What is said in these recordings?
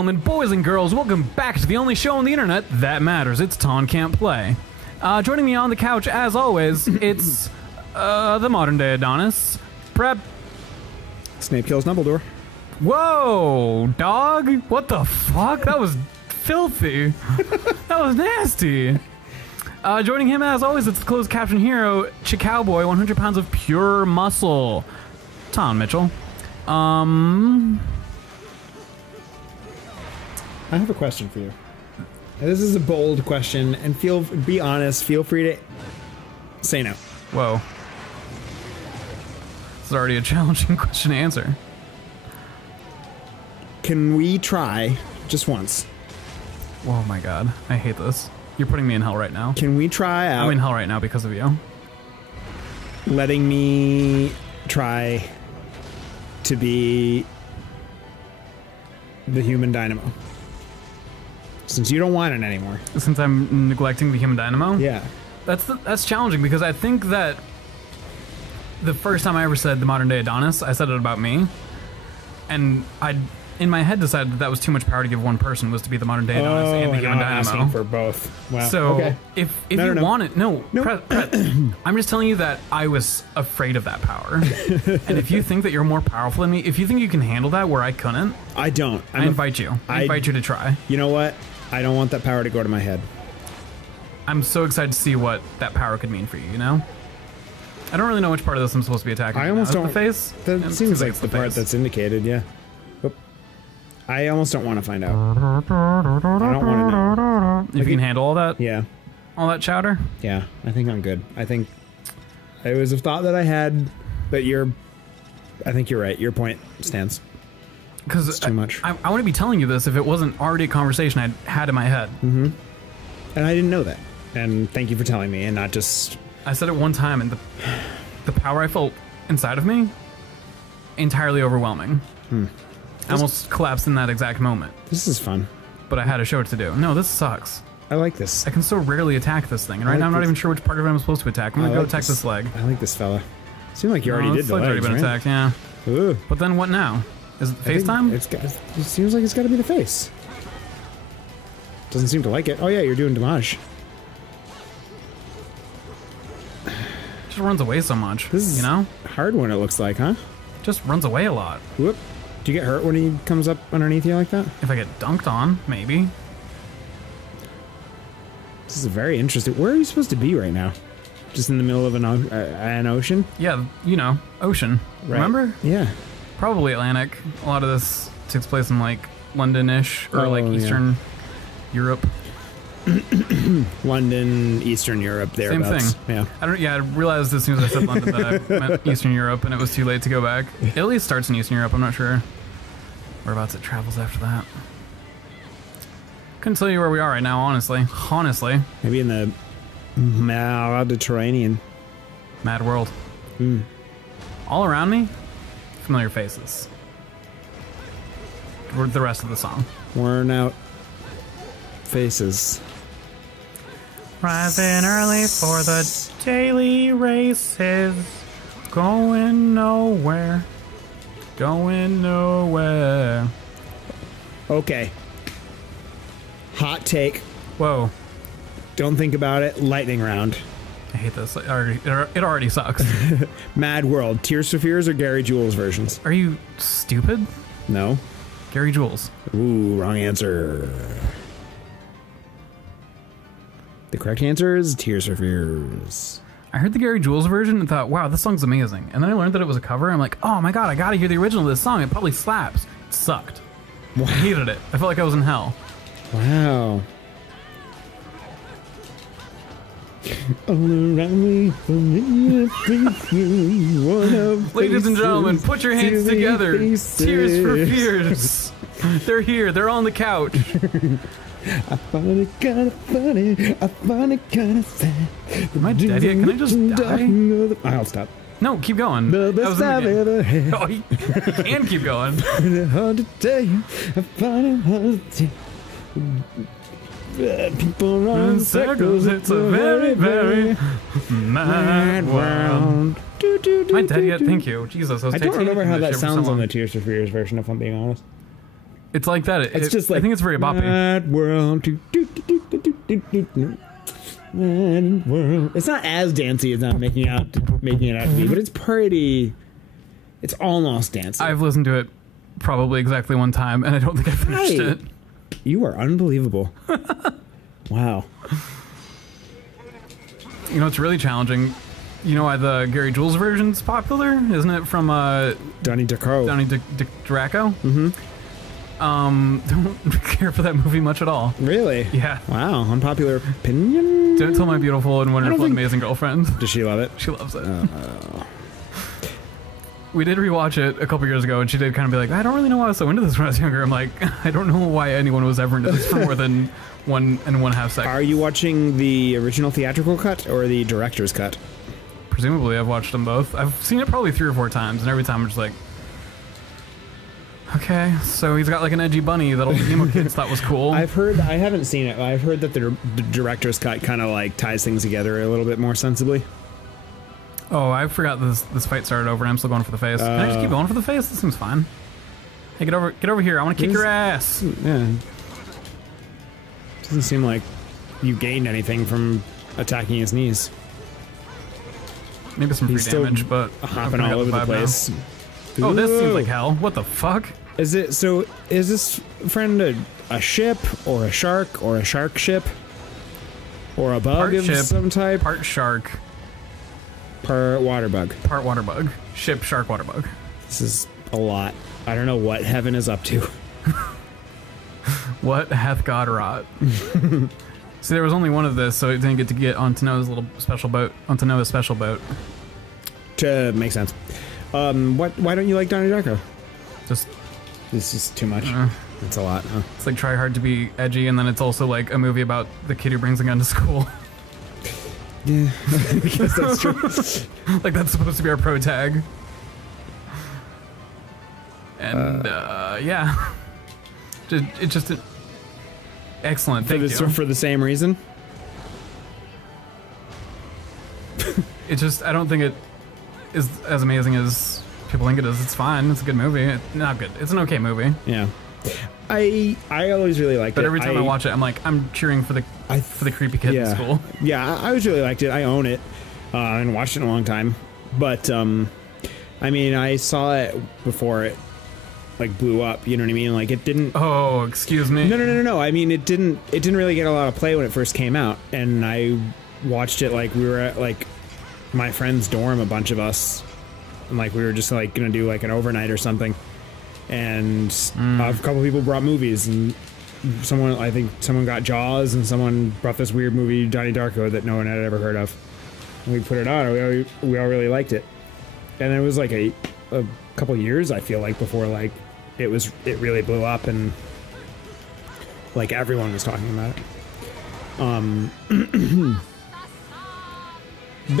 gentlemen, boys and girls, welcome back to the only show on the internet that matters. It's Taun Can't Play. Joining me on the couch, as always, it's the modern day Adonis. Prep. Snape kills Dumbledore. Whoa, dog! What the fuck? That was filthy. That was nasty. Joining him, as always, it's the closed caption hero, Chicowboy, 100 pounds of pure muscle. Tom Mitchell. I have a question for you. This is a bold question, and be honest. Feel free to say no. Whoa. This is already a challenging question to answer. Can we try just once? Oh my god, I hate this. You're putting me in hell right now. Can we try out? I'm in hell right now because of you. Letting me try to be the human dynamo. Since you don't want it anymore. Since I'm neglecting the human dynamo? Yeah. That's challenging because I think that the first time I ever said the modern day Adonis, I said it about me. And I, in my head, decided that was too much power to give one person, was to be the modern day Adonis and the human dynamo. Asking for both. Wow. So okay. if you want it, I'm just telling you that I was afraid of that power. And if you think that you're more powerful than me, if you think you can handle that where I couldn't, I don't. I invite you. I invite you to try. You know what? I don't want that power to go to my head. I'm so excited to see what that power could mean for you, you know? I don't really know which part of this I'm supposed to be attacking. I almost don't. The face? That seems like the part that's indicated, yeah. Oop. I almost don't want to find out. I don't want to know. If you can handle all that? Yeah. All that chowder? Yeah, I think I'm good. I think it was a thought that I had, but I think you're right. Your point stands. Because it's too much. I want to be telling you this if it wasn't already a conversation I'd had in my head. Mm-hmm. And I didn't know that. And thank you for telling me and not just... I said it one time and the power I felt inside of me, entirely overwhelming. I almost collapsed in that exact moment. This is fun. But I had a show to do. No, this sucks. I like this. I can so rarely attack this thing. And right now I'm not even sure which part of it I'm supposed to attack. I'm going to go attack this leg. I like this fella. Seemed like you already did the legs, already been attacked, yeah. Ooh. But then what now? Is it face time? It seems like it's got to be the face. Doesn't seem to like it. Oh yeah, you're doing damage. Just runs away so much. This is, you know, hard one. It looks like, huh? Just runs away a lot. Whoop. Do you get hurt when he comes up underneath you like that? If I get dunked on, maybe. This is very interesting. Where are you supposed to be right now? Just in the middle of an ocean? Yeah, you know, ocean. Right. Remember? Yeah. Probably Atlantic. A lot of this takes place in like London-ish or like Eastern Europe. London, Eastern Europe, thereabouts. Same thing. Yeah. I realized as soon as I said London that I meant Eastern Europe, and it was too late to go back. Italy starts in Eastern Europe. I'm not sure whereabouts it travels after that. Couldn't tell you where we are right now, honestly. Maybe in the Mediterranean. Mad world. All around me, familiar faces. The rest of the song. Worn out faces. Rising early for the daily races. Going nowhere. Okay. Hot take. Whoa. Don't think about it. Lightning round. I hate this. It already sucks. Mad World. Tears for Fears or Gary Jules versions? Are you stupid? No. Gary Jules. Ooh, wrong answer. The correct answer is Tears for Fears. I heard the Gary Jules version and thought, wow, this song's amazing. And then I learned that it was a cover. I'm like, oh my god, I gotta hear the original of this song. It probably slaps. It sucked. Wow. I hated it. I felt like I was in hell. Wow. All around me, ladies and gentlemen, put your hands together. Tears for Fears. They're here. They're on the couch. I find it kind of funny. I find it kind of sad. Am I dead yet? Can I just die? I'll stop. No, keep going. The best I've ever had. Oh, you can keep going. I find it hard to tell you. I find it hard to tell. People run in circles. It's a very, very mad world. Am I dead yet? Thank you. Jesus, I don't remember how that sounds on the Tears for Fears version, if I'm being honest. It's like that. It's just like I think it's very boppy. Mad world. Mad world. It's not as dancey as I'm making it out to be, but it's pretty. It's almost dancey. I've listened to it probably exactly one time, and I don't think I finished it. You are unbelievable. Wow. You know, it's really challenging. You know why the Gary Jules version's popular? Isn't it from Donnie Darko. Darko? Mm-hmm. Don't care for that movie much at all. Really? Yeah. Wow. Unpopular opinion? Don't Tell My Beautiful and Wonderful and Amazing Girlfriend. Does she love it? She loves it. We did rewatch it a couple years ago, and she did kind of be like, I don't really know why I was so into this when I was younger. I'm like, I don't know why anyone was ever into this for more than 1.5 seconds. Are you watching the original theatrical cut or the director's cut? Presumably, I've watched them both. I've seen it probably 3 or 4 times, and every time I'm just like, okay, so he's got like an edgy bunny that all the emo kids thought was cool. I haven't seen it. I've heard that the director's cut kind of like ties things together a little bit more sensibly. Oh, I forgot this fight started over, and I'm still going for the face. Can I just keep going for the face? This seems fine. Hey, get over here. I want to kick your ass. Yeah. Doesn't seem like you gained anything from attacking his knees. Maybe some free damage, but hopping all over the place. Oh, this seems like hell. What the fuck? Is this friend a ship or a shark or a shark ship or a bug of some type? Part shark. Part water bug. Part water bug. Ship, shark, water bug. This is a lot. I don't know what heaven is up to. What hath God wrought? See, there was only one of this, so it didn't get onto Noah's little special boat. Onto Noah's special boat. Makes sense. Why don't you like Donnie Darko? Just this is too much. It's a lot. Huh? It's like try hard to be edgy, and then it's also like a movie about the kid who brings a gun to school. Yeah, I guess that's true. Like that's supposed to be our pro tag. And yeah, it's just excellent. Thank you. For the same reason. It's just I don't think it is as amazing as people think it is. It's fine. It's a good movie. It's not good. It's an okay movie. Yeah. I always really liked it. But every time I watch it, I'm like, I'm cheering for the creepy kid in school. Yeah, I always really liked it. I own it. I haven't watched it in a long time. But, I mean, I saw it before it, like, blew up. You know what I mean? Like, it didn't... Oh, excuse me. No. I mean, it didn't really get a lot of play when it first came out. And I watched it, like, we were at, like, my friend's dorm, a bunch of us. And, like, we were just, like, gonna do, like, an overnight or something. And a couple people brought movies, and I think someone got Jaws, and someone brought this weird movie, Donnie Darko, that no one had ever heard of. And we put it on, and we all really liked it. And it was like a couple years, I feel like, before like it really blew up, and like everyone was talking about it.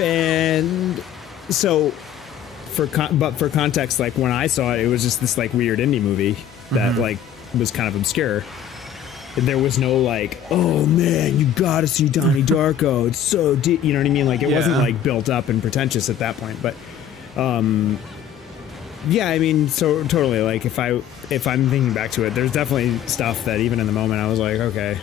And so. For context, like when I saw it, it was just this like weird indie movie that like was kind of obscure. There was no like, oh man, you gotta see Donnie Darko. It's so deep, you know what I mean? Like it wasn't like built up and pretentious at that point. But yeah, I mean, so totally. Like if I'm thinking back to it, there's definitely stuff that even in the moment I was like, okay.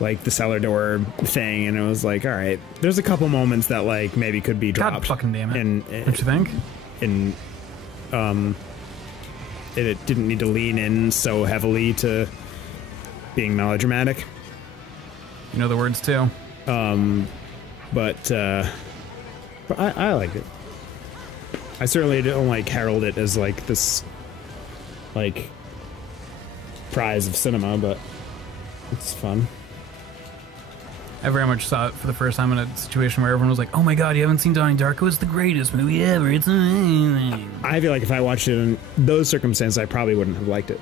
Like the cellar door thing, and it was like, all right. There's a couple moments that like maybe could be dropped. God fucking damn it! And don't you think? And it didn't need to lean in so heavily to being melodramatic. You know the words too. But I liked it. I certainly don't like herald it as like this like prize of cinema, but it's fun. I very much saw it for the first time in a situation where everyone was like, oh my god, you haven't seen Donnie Darko? It's the greatest movie ever. It's amazing. I feel like if I watched it in those circumstances, I probably wouldn't have liked it.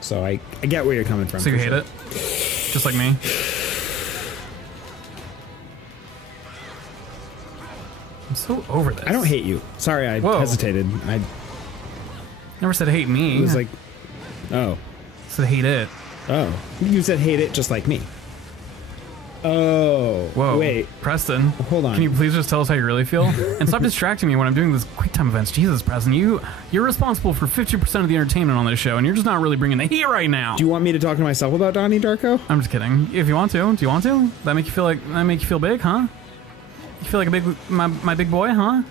So I get where you're coming from. So you hate it? Just like me? I'm so over this. I don't hate you. Sorry, I hesitated. I never said hate me. It was like, oh. I said hate it. Oh. You said hate it just like me. Oh. Whoa. Wait. Preston. Hold on. Can you please just tell us how you really feel? And stop distracting me when I'm doing this quick time events. Jesus, Preston, you're responsible for 50% of the entertainment on this show, and you're just not really bringing the heat right now. Do you want me to talk to myself about Donnie Darko? I'm just kidding. If you want to. Do you want to? That make you feel big, huh? You feel like my big boy, huh?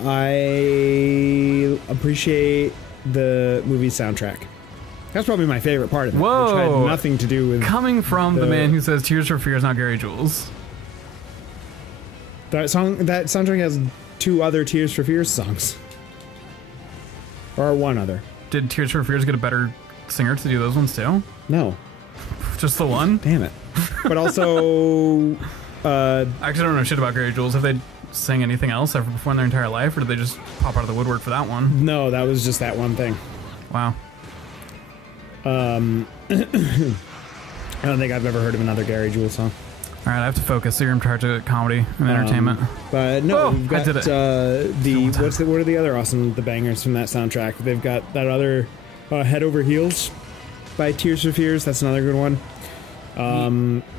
I appreciate the movie soundtrack. That's probably my favorite part of it. Whoa. Which had nothing to do with... Coming from the man who says Tears for Fears, not Gary Jules. That soundtrack has 2 other Tears for Fears songs. Or 1 other. Did Tears for Fears get a better singer to do those ones too? No. Just the one? Damn it. But also... I actually don't know shit about Gary Jules. Have they sang anything else ever before in their entire life, or did they just pop out of the woodwork for that one? No, that was just that one thing. Wow. I don't think I've ever heard of another Gary Jules song. All right, I have to focus. So you're in charge of comedy and entertainment. But no, oh, we've got I did it. What are the other awesome bangers from that soundtrack? They've got that other Head Over Heels by Tears for Fears. That's another good one.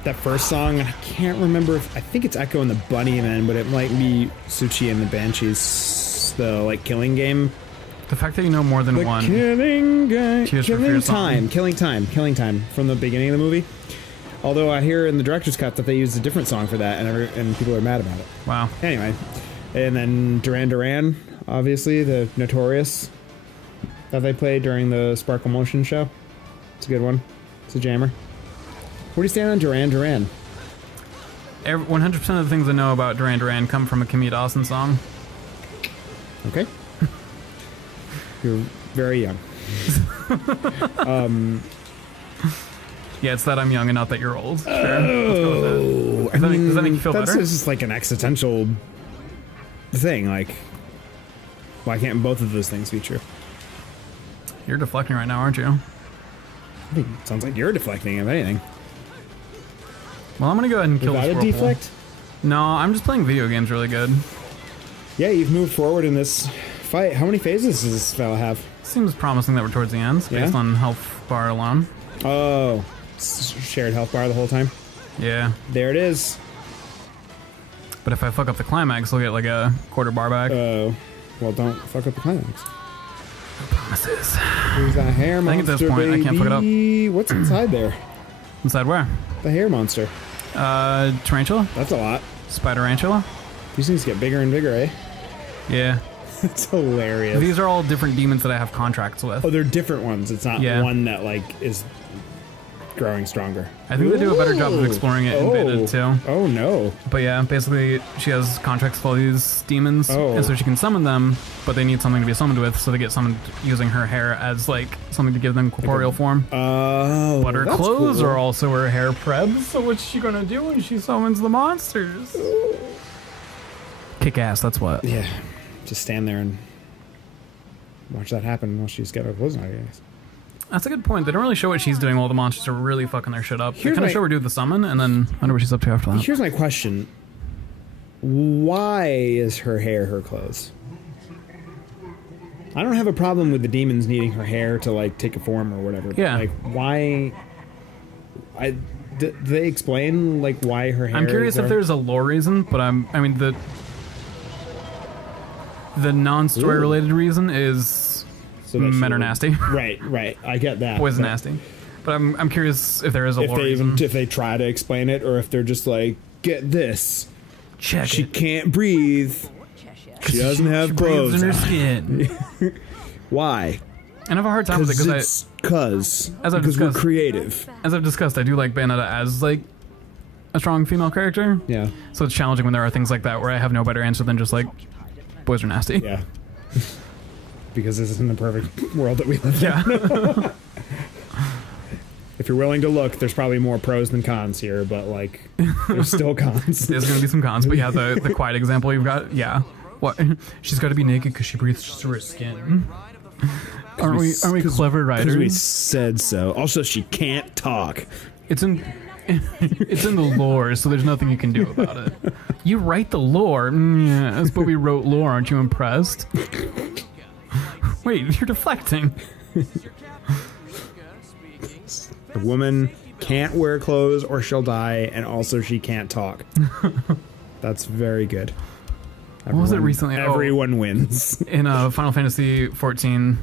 That first song, I can't remember I think it's Echo and the Bunnymen, but it might be Suchi and the Banshees, the like killing game. The fact that you know more than one. Killing game. Killing time from the beginning of the movie. Although I hear in the director's cut that they used a different song for that, and people are mad about it. Wow. Anyway, and then Duran Duran, obviously the Notorious that they played during the Sparkle Motion show. It's a good one. It's a jammer. Where do you stand on Duran Duran? 100% of the things I know about Duran Duran come from a Kimmy Dawson song. Okay. You're very young. Yeah, it's that I'm young and not that you're old. Sure. Oh, Does that make you feel better? That's just like an existential thing. Like, why can't both of those things be true? You're deflecting right now, aren't you? I think it sounds like you're deflecting, if anything. Well, I'm gonna go ahead and kill this Is that a whirlpool. deflect? No, I'm just playing video games really good. Yeah, you've moved forward in this fight. How many phases does this fella have? Seems promising that we're towards the end, Yeah? based on health bar alone. Oh, shared health bar the whole time. Yeah. There it is. But if I fuck up the climax, I'll get like a quarter bar back. Oh, well, don't fuck up the climax. Promises. There's that hair monster, I think at this point, I can't fuck it up. What's inside there? Inside where? The hair monster. Tarantula? That's a lot. Spiderantula? These things get bigger and bigger, eh? Yeah. It's hilarious. These are all different demons that I have contracts with. Oh, they're different ones. It's not one that, like, is growing stronger. I think they do a better job of exploring it in Beta, too. Oh, no. But yeah, basically, she has contracts with all these demons, and so she can summon them, but they need something to be summoned with, so they get summoned using her hair as, like, something to give them corporeal form. Oh, but her clothes are also her hair prebs, so what's she gonna do when she summons the monsters? Kick ass, that's what. Yeah. Just stand there and watch that happen while she's got her clothes on, I guess. That's a good point. They don't really show what she's doing while the monsters are really fucking their shit up. They kind of show her do the summon, and then I wonder what she's up to after that. Here's my question. Why is her hair her clothes? I don't have a problem with the demons needing her hair to, like, take a form or whatever. Yeah. Like, why... Do they explain, like, why her hair I'm curious if there's a lore reason, but I mean, the non-story related reason is men are nasty. Right. I get that. Boys are nasty. But I'm curious if there is a lore reason. If they try to explain it, or if they're just like, get this. She can't breathe. She doesn't have clothes in her skin. Why? And I have a hard time with it because we're creative. As I've discussed, I do like Bayonetta as, like, a strong female character. Yeah. So it's challenging when there are things like that where I have no better answer than just, like, boys are nasty. Yeah. Because this isn't the perfect world that we live in. If you're willing to look, there's probably more pros than cons here, but, like, there's still cons. There's going to be some cons, but yeah, the quiet example you've got, yeah. What? She's got to be naked because she breathes through her skin. Aren't we clever writers? Because we said so. Also, she can't talk. It's in the lore, so there's nothing you can do about it. You write the lore. Yes, but we wrote lore. Aren't you impressed? Wait, you're deflecting. A woman can't wear clothes or she'll die, and also she can't talk. That's very good. What was it recently? Everyone wins. In Final Fantasy 14,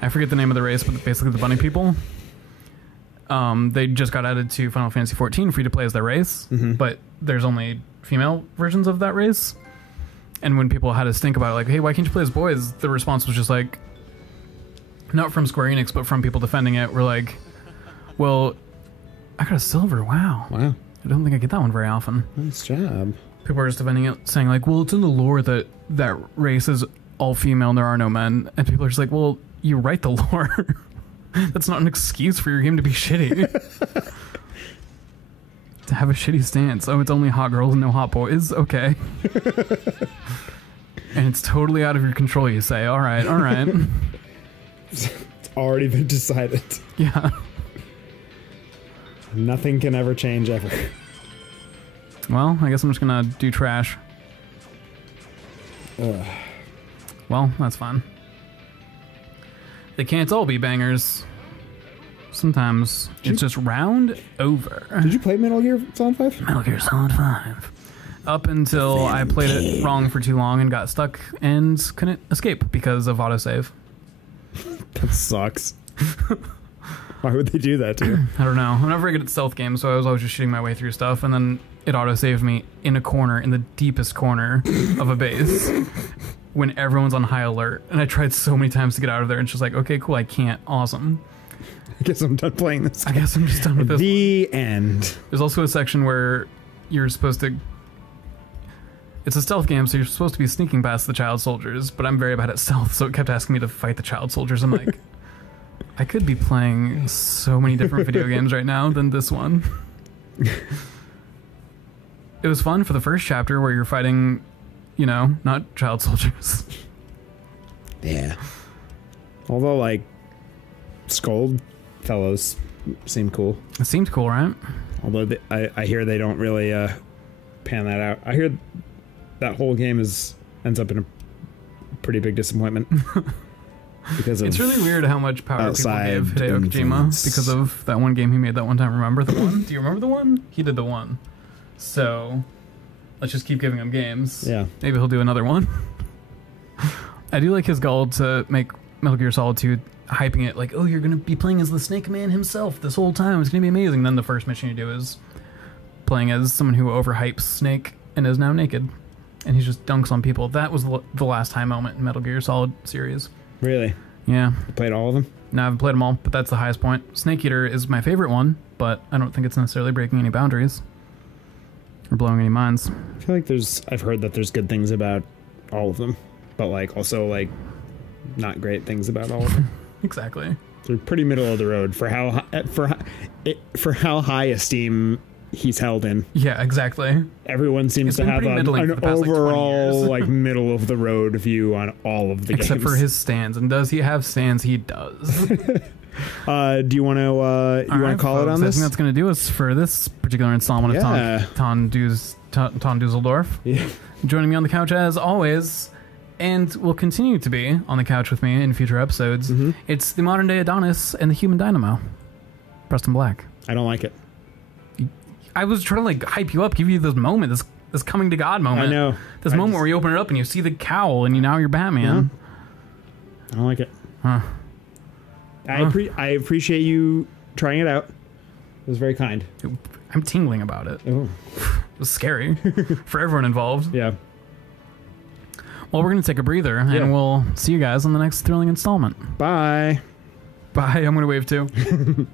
I forget the name of the race, but basically the bunny people. They just got added to Final Fantasy 14, free to play as their race, but there's only female versions of that race. And when people had to think about it, like, hey, why can't you play as boys? The response was just like, not from Square Enix, but from people defending it, were like, well, I got a silver, wow. Wow. I don't think I get that one very often. Nice job. People are just defending it, saying like, well, it's in the lore that that race is all female and there are no men. And people are just like, well, you write the lore. That's not an excuse for your game to be shitty. To have a shitty stance. Oh, it's only hot girls and no hot boys? Okay. And it's totally out of your control, you say. All right, all right. It's already been decided. Yeah. Nothing can ever change ever. Well, I guess I'm just gonna do trash. Ugh. Well, that's fine. They can't all be bangers. Sometimes it's just round over. Did you play Metal Gear Solid 5? Metal Gear Solid 5. Up until I played it wrong for too long and got stuck and couldn't escape because of autosave. That sucks. Why would they do that to you? I don't know. I'm not very good at stealth games, so I was always just shooting my way through stuff, and then it autosaved me in a corner, in the deepest corner of a base, when everyone's on high alert. And I tried so many times to get out of there, and it's just like, okay, cool, I can't. Awesome. I guess I'm done playing this game. I guess I'm just done with this. The end. There's also a section where you're supposed to... It's a stealth game, so you're supposed to be sneaking past the child soldiers, but I'm very bad at stealth, so it kept asking me to fight the child soldiers. I'm like, I could be playing so many different video games right now than this one. It was fun for the first chapter where you're fighting, you know, not child soldiers. Yeah. Although, like, Scold fellows seem cool. It seemed cool, right? Although I hear they don't really pan that out. I hear that whole game ends up in a pretty big disappointment. Because of it's really weird how much power people give Hideo influence. Kojima because of that one game he made that one time. Remember the one? Do you remember the one? He did the one. So let's just keep giving him games. Yeah. Maybe he'll do another one. I do like his goal to make Metal Gear Solid 2 hyping it like, oh, you're going to be playing as the Snake Man himself this whole time. It's going to be amazing. Then the first mission you do is playing as someone who overhypes Snake and is now naked. And he just dunks on people. That was the last high moment in Metal Gear Solid series. Really? Yeah. You played all of them? No, I haven't played them all, but that's the highest point. Snake Eater is my favorite one, but I don't think it's necessarily breaking any boundaries or blowing any minds. I feel like I've heard that there's good things about all of them, but like also like not great things about all of them. Exactly. They're pretty middle of the road for how high esteem he's held in. Yeah, exactly. Everyone seems to have an overall like middle of the road view on all of the games. Except for his stands. And does he have stands? He does. Do you want to call it on this? I think that's going to do us for this particular installment of Taun Dusseldorf. Yeah. Joining me on the couch as always, and will continue to be on the couch with me in future episodes. Mm-hmm. It's the modern day Adonis and the human dynamo, Preston Black. I don't like it. I was trying to like hype you up, give you this moment, this coming to God moment. I know. This moment where you open it up and you see the cowl and now you're Batman. I don't like it. Huh. I appreciate you trying it out. It was very kind. I'm tingling about it. Oh. It was scary for everyone involved. Yeah. Well, we're going to take a breather, and we'll see you guys on the next thrilling installment. Bye. Bye. I'm going to wave too.